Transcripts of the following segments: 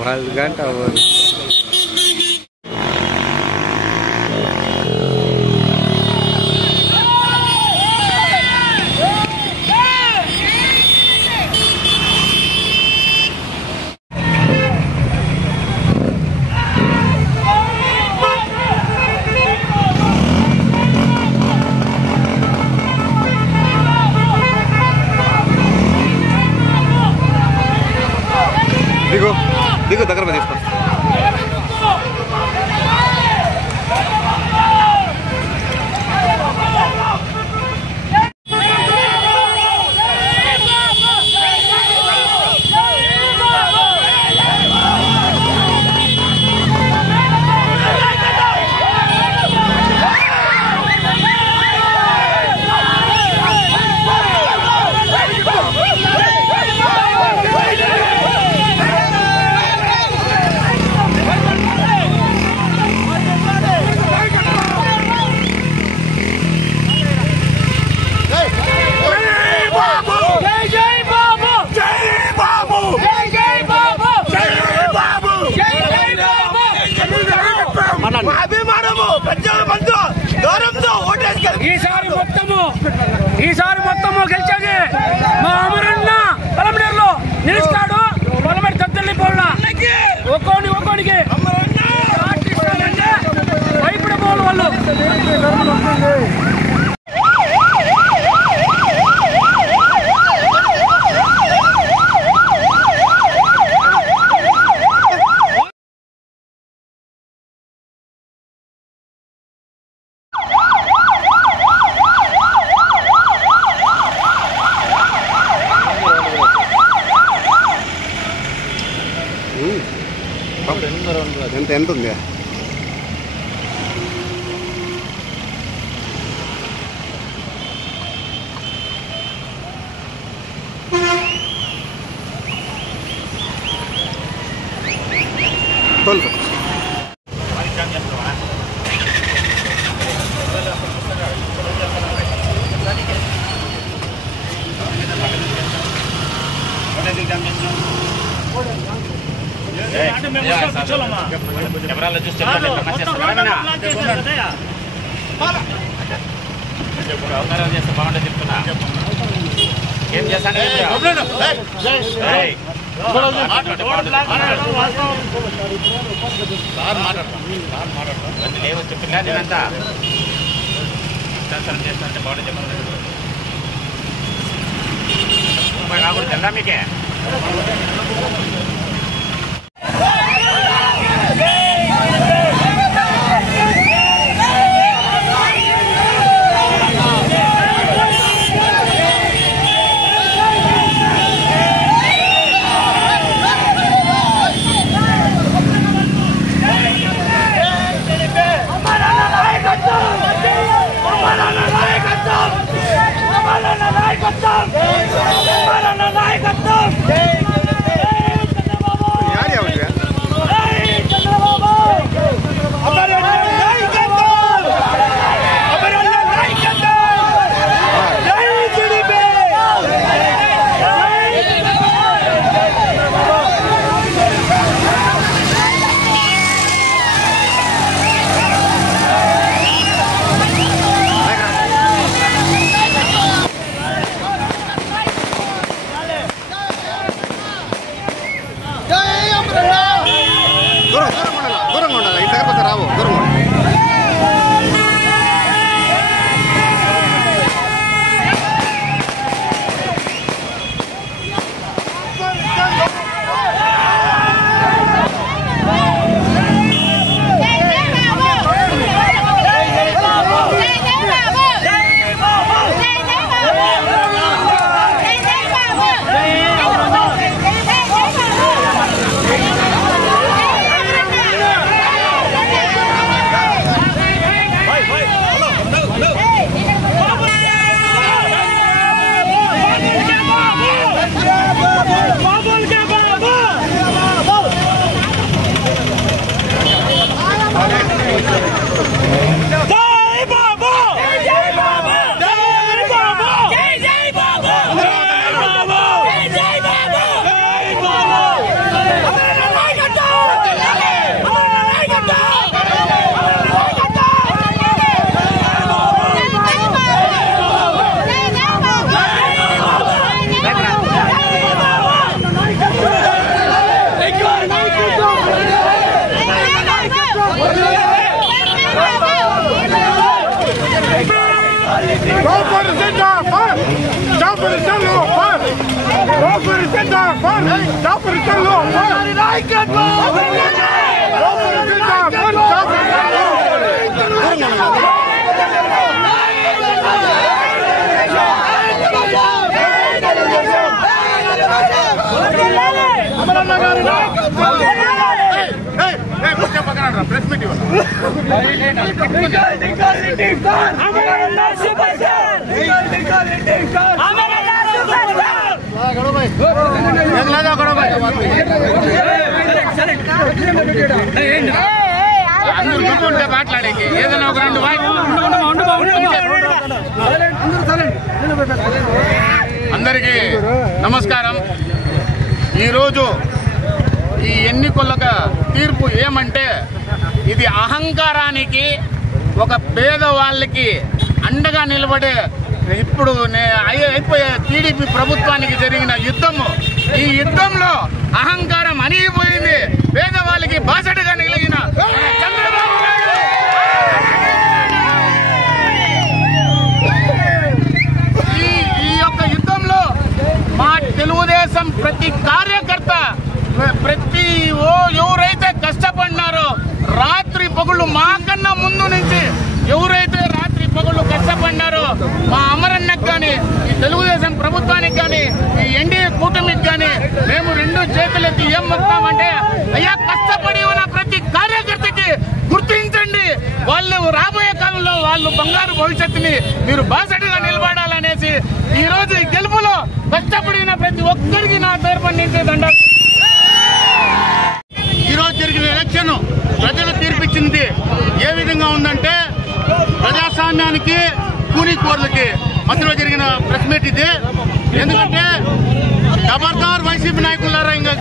వాళ్ళు గంట అవ్వదు. దిగు దిగు దగ్గర తీసుకో. ఈసారి మొత్తము గెలిచేది మా అమరన్న పొలమేరులో నిలుస్తాడు. పొలమేరు తద్దల్లి పోల ఒక్కోనికి భయపడిపోవాలి వాళ్ళు. ఎంత ఉంది? తోలు కెమెరాలో చూసి చెప్పండి. అవతారాలు చేస్తే బాగుంటుంది చెప్తున్నా. ఏం చేస్తాను లేవు చెప్తున్నా. నేనంతా సంవత్సరం చేస్తానంటే బాగుంటుంది చెప్పండి. కాకూడదు తెలుదా మీకే? మాట్లాడేకి ఏదైనా ఒక రెండు అందరికీ నమస్కారం. ఈరోజు ఈ ఎన్నికల తీర్పు ఏమంటే ఇది అహంకారానికి ఒక పేదవాళ్ళకి అండగా నిలబడే ఇప్పుడు అయిపోయే టీడీపీ ప్రభుత్వానికి జరిగిన యుద్ధము. ఈ యుద్ధంలో అహంకారం అణిగిపోయింది. పేదవాళ్ళకి బాసటగా నిలిగిన చంద్రబాబు నాయుడు ఈ యొక్క యుద్ధంలో మా తెలుగుదేశం ప్రతి కార్యకర్త ఎవరైతే కష్టపడినారో రాత్రి పగుళ్ళు మాకన్నా ముందు నుంచి ఎవరైతే రాత్రి పగుళ్ళు కష్టపడినారో మా అమరన్నకు కానీ ఈ తెలుగుదేశం ప్రభుత్వానికి కానీ ఈ ఎన్డీఏ కూటమికి కానీ మేము రెండు చేతులెత్తి ఏం మొత్తామంటే అయ్యా కష్టపడి ఉన్న ప్రతి కార్యకర్తకి గుర్తించండి. వాళ్ళు రాబోయే కాలంలో వాళ్ళు బంగారు భవిష్యత్తుని మీరు బాసటగా నిలబడాలనేసి ఈ రోజు ఈ గెలుపులో కష్టపడిన ప్రతి ఒక్కరికి నా తరపున నుంచి దండాలు. ఈరోజు జరిగిన ఎలక్షన్ ప్రజలు తీర్పిచ్చింది ఏ విధంగా ఉందంటే ప్రజాస్వామ్యానికి కూలీకోర్లకి మధ్యలో జరిగిన ప్రెస్ మీట్ ఇది. ఎందుకంటే ఖబర్దార్ వైసీపీ నాయకులారా ఇంకా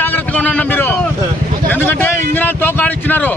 జాగ్రత్తగా ఉన్నా మీరు. ఎందుకంటే ఇంజనాలు తోకాడిచ్చినారు.